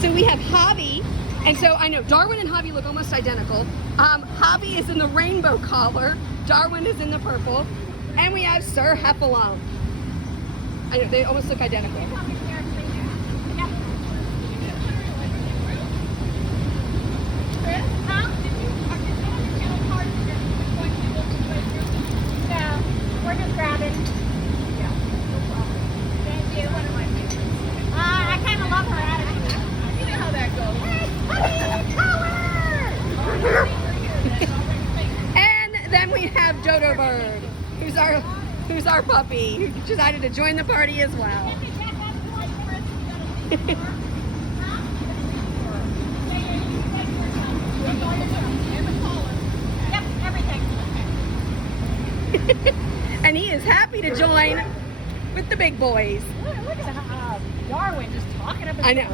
So we have Javi, and so I know Darwin and Javi look almost identical. Javi is in the rainbow collar, Darwin is in the purple, and we have Sir Heffalump. I know, they almost look identical. We're just grabbing. Yeah, no problem. Thank you. One of my favorites. I kind of love her attitude. You know how that goes. Hey, color! And then we have Dodo Bird, who's our puppy, who decided to join the party as well. Yep, everything. And he is happy to join with the big boys. Look at Darwin just talking up his I know.